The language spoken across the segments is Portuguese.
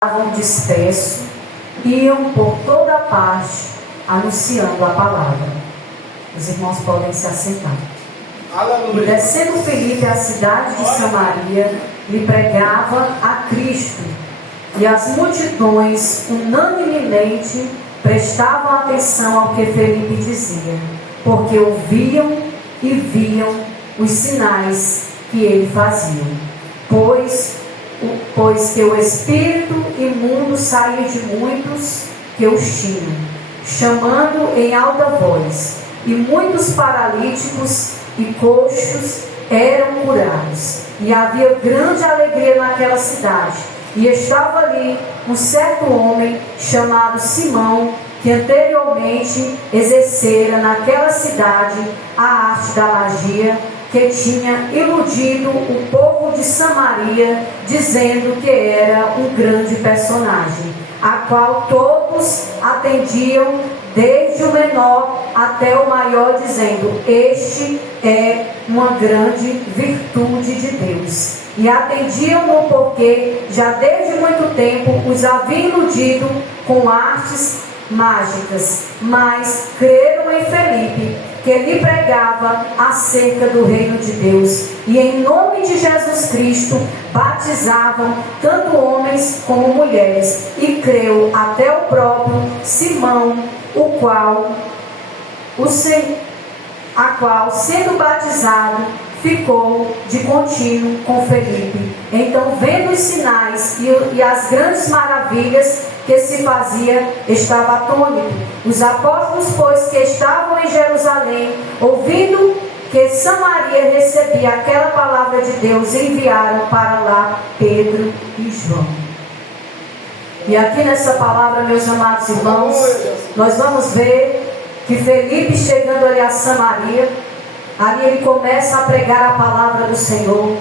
estavam dispersos, iam por toda parte anunciando a palavra. Os irmãos podem se assentar. E descendo Felipe à cidade de Samaria, lhe pregava a Cristo, e as multidões unanimemente prestavam atenção ao que Felipe dizia, porque ouviam e viam os sinais que ele fazia. Pois que o espírito imundo saía de muitos que os tinham, chamando em alta voz, e muitos paralíticos e coxos eram curados. E havia grande alegria naquela cidade. E estava ali um certo homem chamado Simão, que anteriormente exercera naquela cidade a arte da magia, que tinha iludido o povo de Samaria, dizendo que era um grande personagem, a qual todos atendiam, desde o menor até o maior, dizendo: este é uma grande virtude de Deus. E atendiam-no porque já desde muito tempo os havia iludido com artes mágicas, mas creram em Felipe, que lhe pregava acerca do reino de Deus, e em nome de Jesus Cristo batizavam tanto homens como mulheres. E creu até o próprio Simão, a qual sendo batizado ficou de contínuo com Felipe. Então, vendo os sinais e as grandes maravilhas que se fazia, estava atônito. Os apóstolos, pois, que estavam em Jerusalém, ouvindo que Samaria recebia aquela palavra de Deus, enviaram para lá Pedro e João. E aqui nessa palavra, meus amados irmãos, nós vamos ver que Felipe, chegando ali a Samaria, ali ele começa a pregar a palavra do Senhor,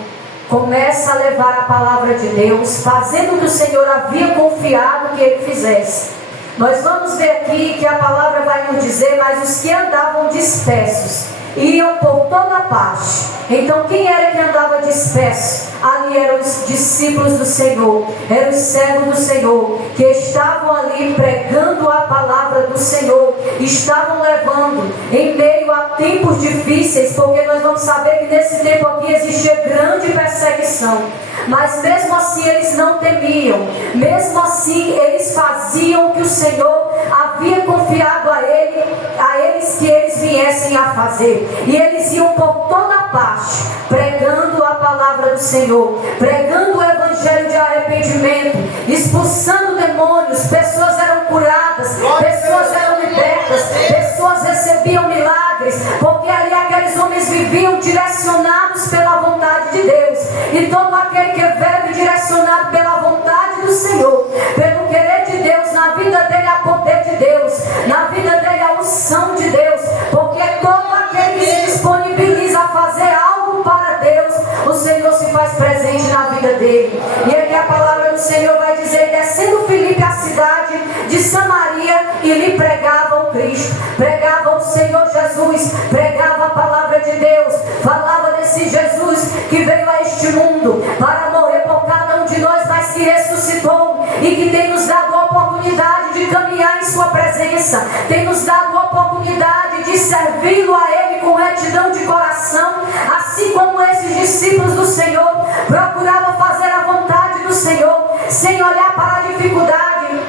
começa a levar a palavra de Deus, fazendo o que o Senhor havia confiado que ele fizesse. Nós vamos ver aqui que a palavra vai nos dizer: mas os que andavam dispersos iam por toda parte. Então, quem era que andava disperso? Ali eram os discípulos do Senhor, eram os servos do Senhor, que estavam ali pregando a palavra do Senhor, estavam levando em meio a tempos difíceis, porque nós vamos saber que nesse tempo aqui existia grande perseguição, mas mesmo assim eles não temiam, mesmo assim eles faziam o que o Senhor havia confiado a eles que eles viessem a fazer, e eles iam por toda parte, pregando a palavra do Senhor, pregando o evangelho de arrependimento, expulsando demônios, pessoas eram curadas, pessoas eram libertas, pessoas recebiam milagres, porque ali aqueles homens viviam direcionados pela vontade de Deus, e todo aquele que vive direcionado pela vontade do Senhor, pelo querer de Deus, na vida dele há poder de Deus, na vida dele há unção de Deus, porque todo aquele que se disponibiliza a fazer algo para Deus, o Senhor se faz presente na vida dele. E aqui a palavra do Senhor vai dizer: descendo Felipe à cidade de Samaria, e lhe pregava o Cristo, pregava o Senhor Jesus, pregava a palavra de Deus, falava desse Jesus que veio a este mundo para morrer por cada um de nós, mas que ressuscitou e que tem nos dado a oportunidade de caminhar em sua presença, tem nos dado a oportunidade de servi-lo a Ele com retidão de coração, assim como esses discípulos do Senhor procuravam fazer a vontade do Senhor, sem olhar para a dificuldade,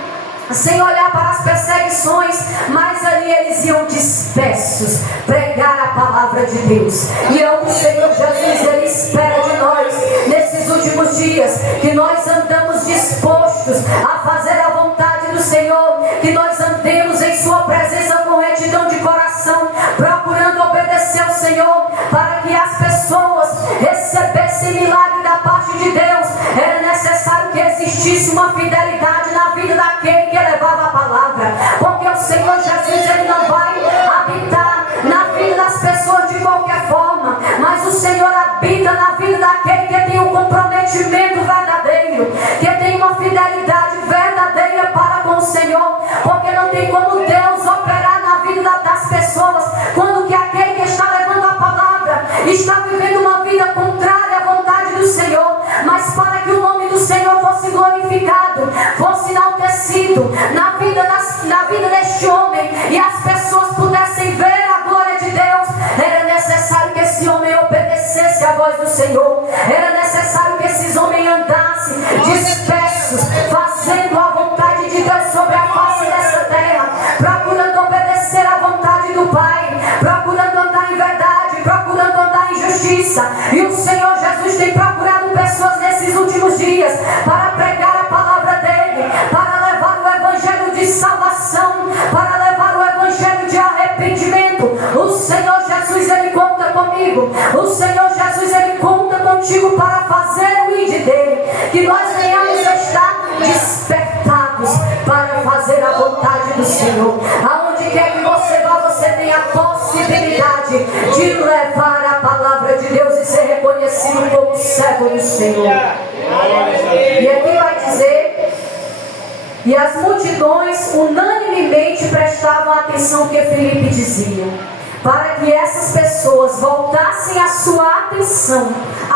sem olhar para as perseguições, mas ali eles iam dispersos pregar a palavra de Deus. E é o que o Senhor Jesus ele espera de nós nesses últimos dias, que nós andamos dispostos a fazer a vontade do Senhor, que nós andemos em sua presença com retidão de coração, procurando obedecer ao Senhor, para que as pessoas recebessem milagre da parte de Deus. Era necessário que existisse uma fidelidade na vida daquele que levava a palavra, porque o Senhor Jesus ele não vai habitar na vida das pessoas de qualquer forma, mas o Senhor habita na vida daquele que tem um comprometimento verdadeiro, que tem uma fidelidade verdadeira para com o Senhor, porque não tem como Deus operar na vida das pessoas quando que aquele que está levando a palavra está vivendo uma vida contrária à vontade do Senhor. Mas para que o nome do Senhor fosse glorificado, escondido na vida deste homem, e as pessoas pudessem ver a glória de Deus, era necessário que esse homem obedecesse à voz do Senhor. Era necessário que esses homens andassem dispersos, fazendo a vontade de Deus sobre a face dessa terra, procurando obedecer à vontade do Pai, procurando andar em verdade, procurando andar em justiça. E o Senhor Jesus tem procurado pessoas nesses últimos dias para pregar a palavra dele, para levar o evangelho de salvação, para levar o evangelho de arrependimento. O Senhor Jesus, ele conta comigo. O Senhor Jesus, ele conta contigo para fazer o ide dele, que nós venhamos estar despertados para fazer a vontade do Senhor. Aonde quer que você vá, você tem a possibilidade de levar a palavra de Deus e ser reconhecido como servo do Senhor. E aqui vai dizer: e as multidões unanimemente prestavam atenção ao que Filipe dizia, para que essas pessoas voltassem a sua atenção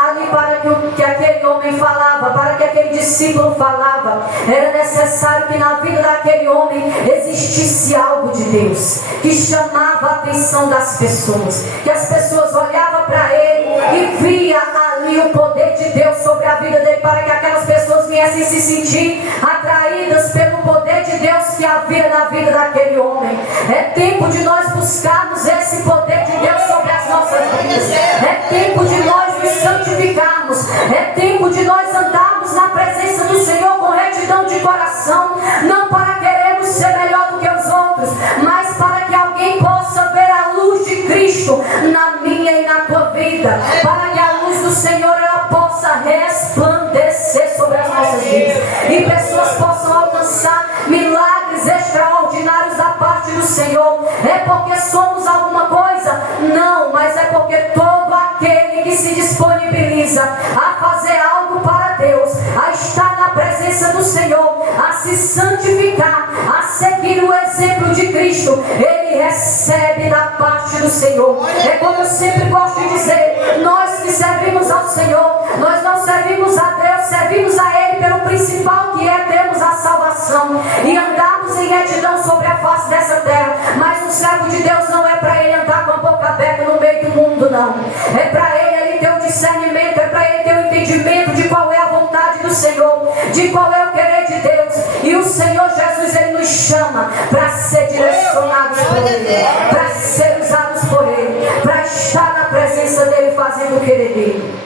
ali para que aquele homem falava, para que aquele discípulo falava. Era necessário que na vida daquele homem existisse algo de Deus, que chamava a atenção das pessoas, que as pessoas olhavam para ele e via ali o poder de Deus sobre a vida dele, para que aquelas pessoas viessem se sentir atraídas pelo poder de Deus que havia na vida daquele homem. É tempo de nós buscarmos esse poder de Deus sobre as nossas vidas. É tempo de nós nos santificarmos. É tempo de nós andarmos na presença do Senhor com retidão de coração, não para querermos ser melhor do que os outros, mas para que alguém possa ver a luz de Cristo na minha e na tua vida, para que a luz do Senhor ela possa resplandecer sobre as nossas vidas e pessoas possam alcançar milagres extraordinários da parte do Senhor. É porque somos alguma coisa? Não, mas é porque todo aquele que se disponibiliza a fazer algo para Deus, a estar na presença do Senhor, a se santificar, a seguir o exemplo de Cristo, ele recebe da parte do Senhor. É como eu sempre gosto de dizer: nós que servimos ao Senhor, nós não servimos a Deus, servimos a Ele pelo principal, que é termos a salvação e andarmos em retidão sobre a face dessa terra. Mas o servo de Deus não é para ele andar com a boca aberta no meio do mundo, não. É para ele ter o discernimento, é para ele ter o entendimento de qual é a vontade do Senhor, de qual é o querer de Deus. E o Senhor Jesus, ele nos chama para ser direcionados por Ele, para ser usados por Ele, para estar na presença dEle, fazendo o querer dEle.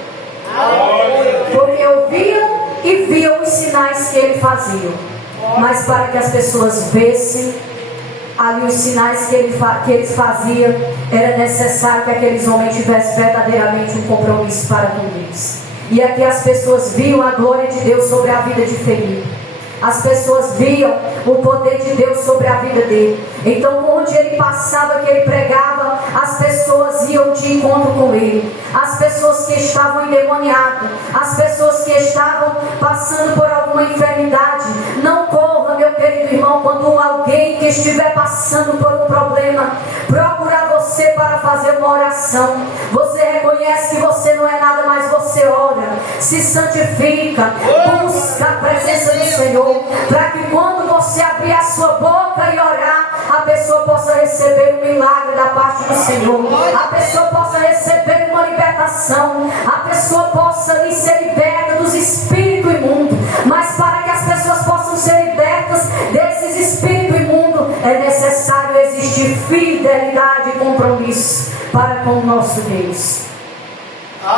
Porque ouviam e viam os sinais que Ele fazia, mas para que as pessoas vissem ali os sinais que eles faziam, era necessário que aqueles homens tivessem verdadeiramente um compromisso para com eles. E aqui as pessoas viam a glória de Deus sobre a vida de Felipe. As pessoas viam o poder de Deus sobre a vida dele. Então, onde ele passava, que ele pregava, as pessoas iam de encontro com ele. As pessoas que estavam endemoniadas, as pessoas que estavam passando por alguma enfermidade. Não corra, meu querido irmão, quando alguém que estiver passando por um problema procurar você para fazer uma oração. Você reconhece que você não é nada, mas você ora, se santifica, busca a presença do Senhor, para que quando você abrir a sua boca e orar, a pessoa possa receber um milagre da parte do Senhor, a pessoa possa receber uma libertação, a pessoa possa ser liberta dos espíritos imundos. Mas para que as pessoas possam ser libertas desses espíritos imundos, é necessário existir fidelidade e compromisso para com o nosso Deus.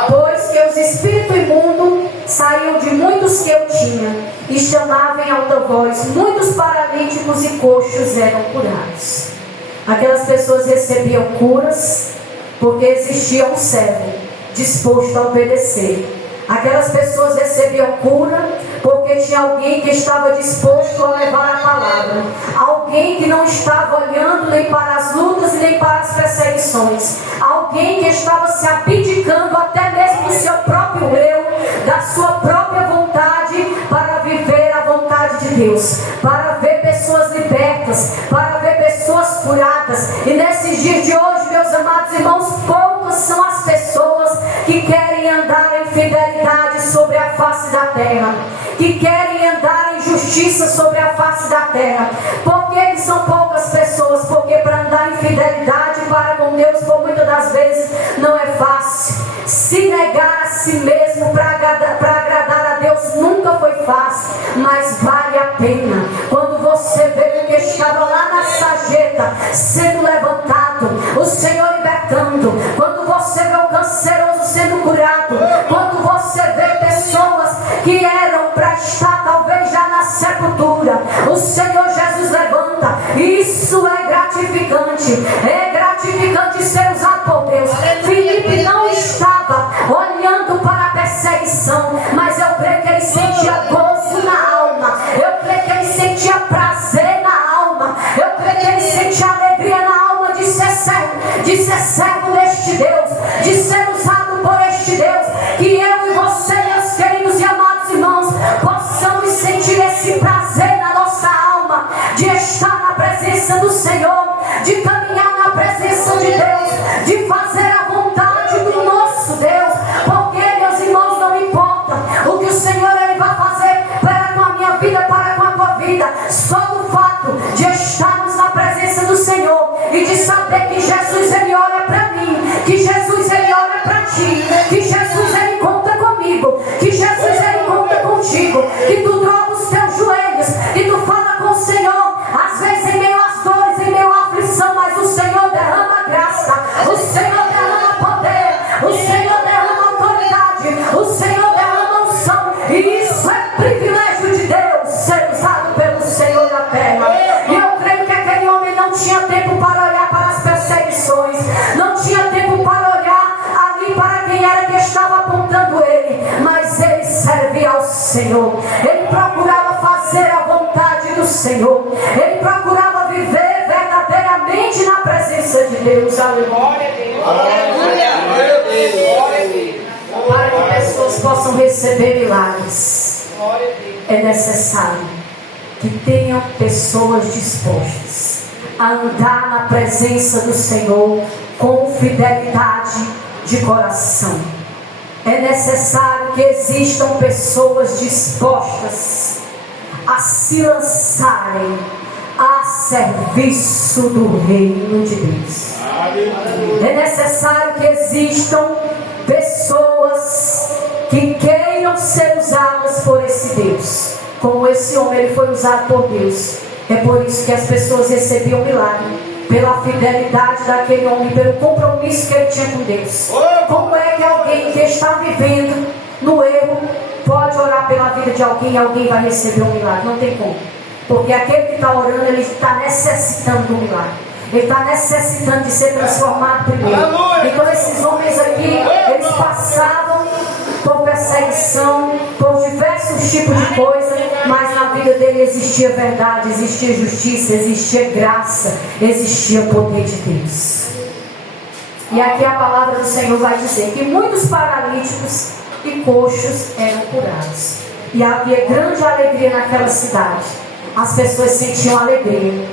Pois que os espíritos imundos saíam de muitos que eu tinha e chamavam em alta voz, muitos paralíticos e coxos eram curados. Aquelas pessoas recebiam curas porque existia um servo disposto a obedecer. Aquelas pessoas recebiam cura porque tinha alguém que estava disposto a levar a palavra. Alguém que não estava olhando nem para as lutas nem para as perseguições. Alguém que estava se abdicando até mesmo do seu próprio eu, da sua própria vontade, para viver a vontade de Deus, para ver pessoas libertas, para ver pessoas curadas. E nesses dias de hoje, meus amados irmãos, poucas são as pessoas que querem andar em fidelidade sobre a face da terra, que querem andar em justiça justiça sobre a face da terra. Por que são poucas pessoas? Porque para andar em fidelidade para com Deus, por muitas das vezes, não é fácil. Se negar a si mesmo para agradar a Deus nunca foi fácil, mas vale a pena. Quando você vê que estava lá na sarjeta, sendo levantado, o Senhor libertando, quando você vê o canceroso sendo curado, quando você vê pessoas que eram para estar talvez já na sepultura, o Senhor Jesus levanta. Isso é gratificante. É gratificante ser usado por Deus. Filipe não estava olhando para a perseguição, mas eu creio que ele sentia gozo na alma. Eu creio que ele sentia prazer na alma. Eu creio que ele sentia alegria na alma de ser servo deste Deus, de ser usado por este Deus. Que eu e você, meus queridos e amados irmãos, possamos sentir esse prazer na nossa alma, de estar na presença do Senhor, de caminhar na presença de Deus, de fazer a vontade do nosso Deus. Porque, meus irmãos, não importa o que o Senhor ele vai fazer para com a minha vida, para com a tua vida, só do fato de estarmos na presença do Senhor e de saber que Jesus ele olha para mim, que Jesus ele olha para ti, que Jesus ele conta comigo, que Jesus ele conta contigo, que tu dobra os teus joelhos, que tu fala com o Senhor, às vezes em meio às dores, em meio à aflição, mas o Senhor derrama graça, o Senhor derrama poder, o Senhor derrama autoridade, o Senhor derrama unção. E isso é privilégio de Deus, ser usado pelo Senhor na terra. E eu creio que aquele homem não tinha tempo para olhar para as perseguições, não tinha tempo para olhar ali para quem era que estava apontando ele, mas ele servia ao Senhor. Ele procurava fazer a vontade do Senhor, ele procurava viver verdadeiramente na presença de Deus. Aleluia. Para que pessoas possam receber milagres, é necessário que tenham pessoas dispostas a andar na presença do Senhor com fidelidade de coração. É necessário que existam pessoas dispostas a se lançarem a serviço do reino de Deus. É necessário que existam pessoas que queiram ser usadas por esse Deus. Como esse homem ele foi usado por Deus. É por isso que as pessoas recebiam milagre, pela fidelidade daquele homem, pelo compromisso que ele tinha com Deus. Como é que alguém que está vivendo no erro pode orar pela vida de alguém e alguém vai receber um milagre? Não tem como. Porque aquele que está orando, ele está necessitando do milagre. Ele está necessitando de ser transformado primeiro. Então esses homens aqui, eles passavam por perseguição, por diversos tipos de coisa, mas na vida dele existia verdade, existia justiça, existia graça, existia poder de Deus. E aqui a palavra do Senhor vai dizer que muitos paralíticos e coxos eram curados. E havia grande alegria naquela cidade. As pessoas sentiam alegria,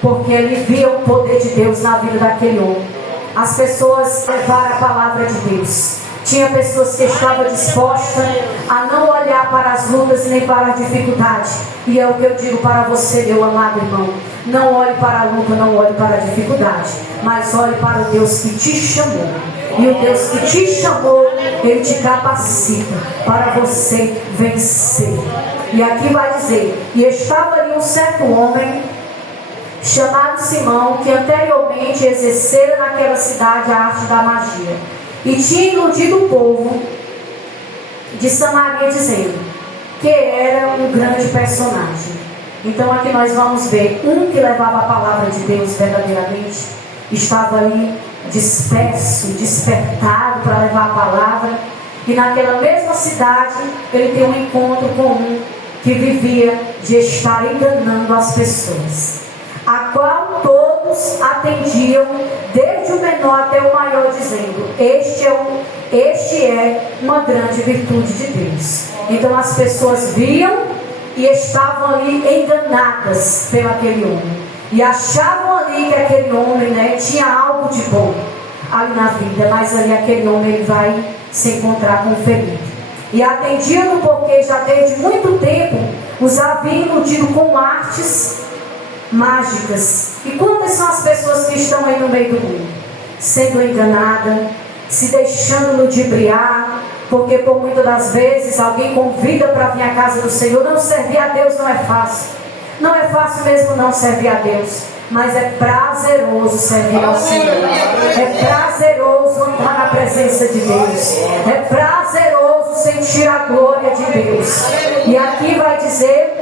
porque ele via o poder de Deus na vida daquele homem. As pessoas levaram a palavra de Deus. Tinha pessoas que estavam dispostas a não olhar para as lutas nem para a dificuldade. E é o que eu digo para você, meu amado irmão. Não olhe para a luta, não olhe para a dificuldade, mas olhe para o Deus que te chamou. E o Deus que te chamou, Ele te capacita para você vencer. E aqui vai dizer: e estava ali um certo homem chamado Simão, que anteriormente exercera naquela cidade a arte da magia, e tinha iludido o povo de Samaria, dizendo que era um grande personagem. Então aqui nós vamos ver um que levava a palavra de Deus verdadeiramente, estava ali disperso, despertado para levar a palavra. E naquela mesma cidade ele tem um encontro com um que vivia de estar enganando as pessoas, a qual todos atendiam, desde o menor até o maior, dizendo: este é uma grande virtude de Deus. Então as pessoas viam e estavam ali enganadas pelo aquele homem, e achavam ali que aquele homem, tinha algo de bom ali na vida, mas ali aquele homem ele vai se encontrar com o Felipe. E atendiam porque já desde muito tempo os haviam iludido com artes mágicas. E quantas são as pessoas que estão aí no meio do mundo? Sendo enganada, se deixando ludibriar, porque por muitas das vezes alguém convida para vir à casa do Senhor. Não, servir a Deus não é fácil. Não é fácil mesmo não servir a Deus. Mas é prazeroso servir ao Senhor. É prazeroso entrar na presença de Deus. É prazeroso sentir a glória de Deus. E aqui vai dizer: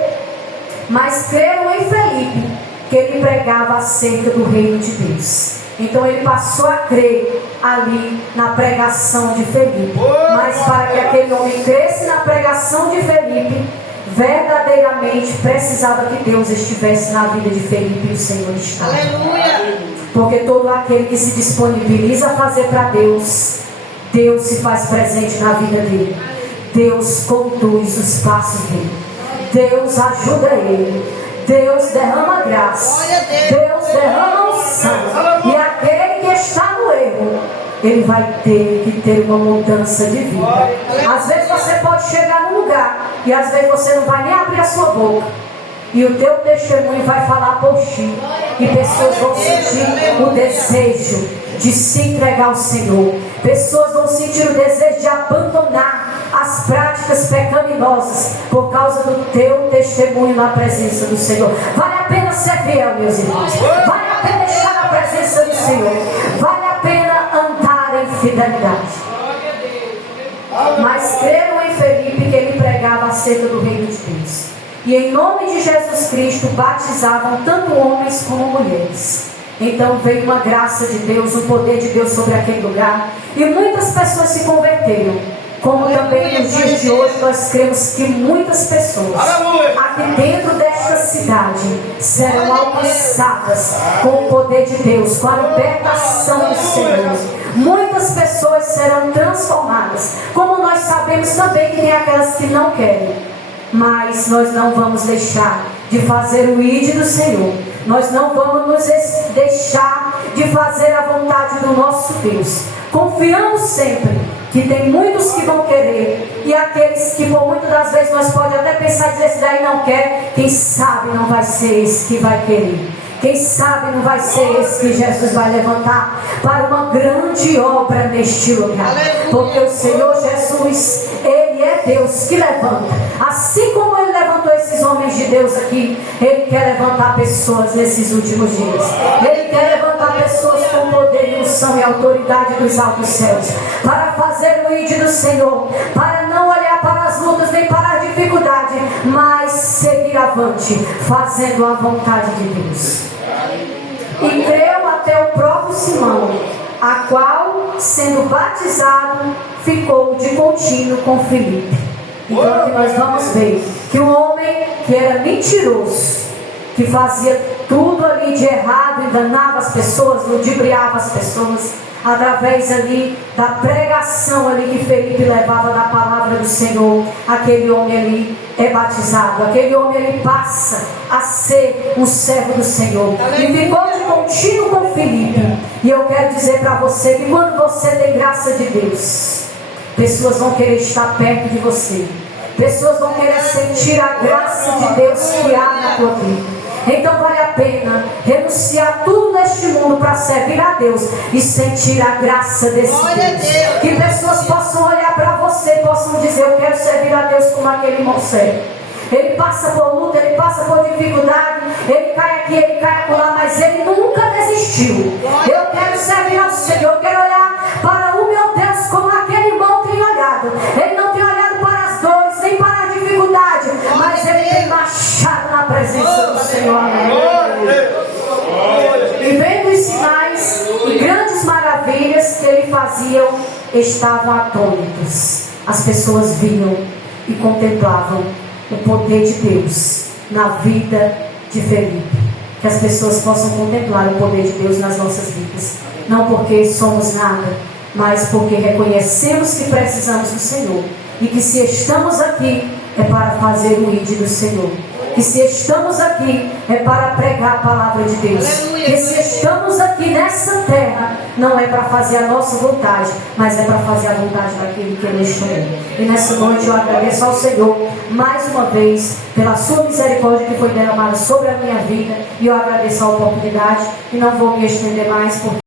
mas creram em Felipe, que ele pregava acerca do reino de Deus. Então ele passou a crer ali na pregação de Felipe. Mas para que aquele homem cresce na pregação de Felipe, verdadeiramente precisava que Deus estivesse na vida de Felipe, e o Senhor está. Aleluia. Porque todo aquele que se disponibiliza a fazer para Deus, Deus se faz presente na vida dele. Deus conduz os passos dele. Deus ajuda ele. Deus derrama graça. Deus derrama unção. E aquele que está no erro, ele vai ter que ter uma mudança de vida. Às vezes você pode chegar num lugar e às vezes você não vai nem abrir a sua boca, e o teu testemunho vai falar por ti, e pessoas vão sentir o desejo de se entregar ao Senhor. Pessoas vão sentir o desejo de abandonar as práticas pecaminosas por causa do teu testemunho na presença do Senhor. Vale a pena ser fiel, meus irmãos. Vale a pena estar na presença do Senhor. Vale a pena andar em fidelidade. Mas creram em Felipe, que ele pregava acerca do reino de Deus. E em nome de Jesus Cristo batizavam tanto homens como mulheres. Então veio uma graça de Deus, um poder de Deus sobre aquele lugar. E muitas pessoas se converteram. Como também nos dias de hoje nós cremos que muitas pessoas aqui dentro desta cidade serão alcançadas com o poder de Deus, com a libertação do Senhor. Muitas pessoas serão transformadas. Como nós sabemos também que tem aquelas que não querem. Mas nós não vamos deixar de fazer o ID do Senhor. Nós não vamos nos deixar de fazer a vontade do nosso Deus. Confiamos sempre que tem muitos que vão querer, e aqueles que por muitas das vezes nós podemos até pensar e dizer: esse daí não quer, quem sabe não vai ser esse que vai querer. Quem sabe não vai ser esse que Jesus vai levantar para uma grande obra neste lugar. Porque o Senhor Jesus, Ele é Deus que levanta. Assim como Ele levantou esses homens de Deus aqui, Ele quer levantar pessoas nesses últimos dias. Ele quer levantar pessoas com poder, unção e autoridade dos altos céus, para fazer o ID do Senhor, para não olhar para as lutas nem para a dificuldade, mas seguir avante, fazendo a vontade de Deus. E creu até o próprio Simão, a qual, sendo batizado, ficou de contínuo com Felipe. Então aqui nós vamos ver que um homem que era mentiroso, que fazia tudo ali de errado, enganava as pessoas, ludibriava as pessoas, através ali da pregação ali que Felipe levava da palavra do Senhor, aquele homem ali é batizado, aquele homem ali passa a ser um servo do Senhor, e ficou de contínuo com Felipe. E eu quero dizer para você que quando você tem graça de Deus, pessoas vão querer estar perto de você, pessoas vão querer sentir a graça de Deus que há na tua vida. Então vale a pena renunciar tudo neste mundo para servir a Deus e sentir a graça desse Deus. Que pessoas possam olhar para você e possam dizer: eu quero servir a Deus como aquele irmão serve. Ele passa por luta, ele passa por dificuldade, ele cai aqui, ele cai acolá, mas ele nunca desistiu. Eu quero servir ao Senhor, eu quero olhar para o meu Deus como aquele irmão tem olhado. Ele não tem olhado para as dores, nem para a dificuldade, mas ele tem marchado na presença do Senhor. E vendo os sinais e grandes maravilhas que ele fazia, estavam atônitos. As pessoas viam e contemplavam o poder de Deus na vida de Felipe. Que as pessoas possam contemplar o poder de Deus nas nossas vidas, não porque somos nada, mas porque reconhecemos que precisamos do Senhor, e que se estamos aqui é para fazer o ID do Senhor, que se estamos aqui é para pregar a palavra de Deus, que se estamos aqui nessa terra não é para fazer a nossa vontade, mas é para fazer a vontade daquele que Ele escolheu. E nessa noite eu agradeço ao Senhor mais uma vez, pela sua misericórdia que foi derramada sobre a minha vida. E eu agradeço a oportunidade e não vou me estender mais, porque